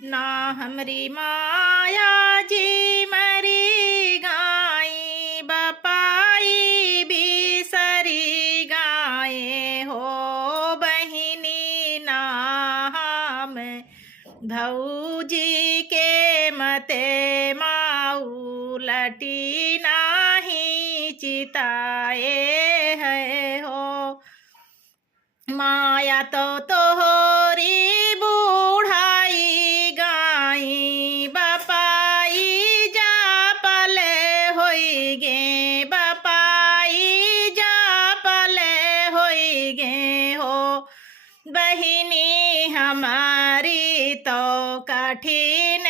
ना हमरी माया जी मरी गाई बपाई बिसरी गाए हो बहिनी ना हम भौजी के मते माऊ लटी नाही चिताए है हो माया तो तोहरी बूढ़ाई गाई बपाई जा पले होई गे बपाई जा पले होई गे हो बहिनी हमारी तो कठिन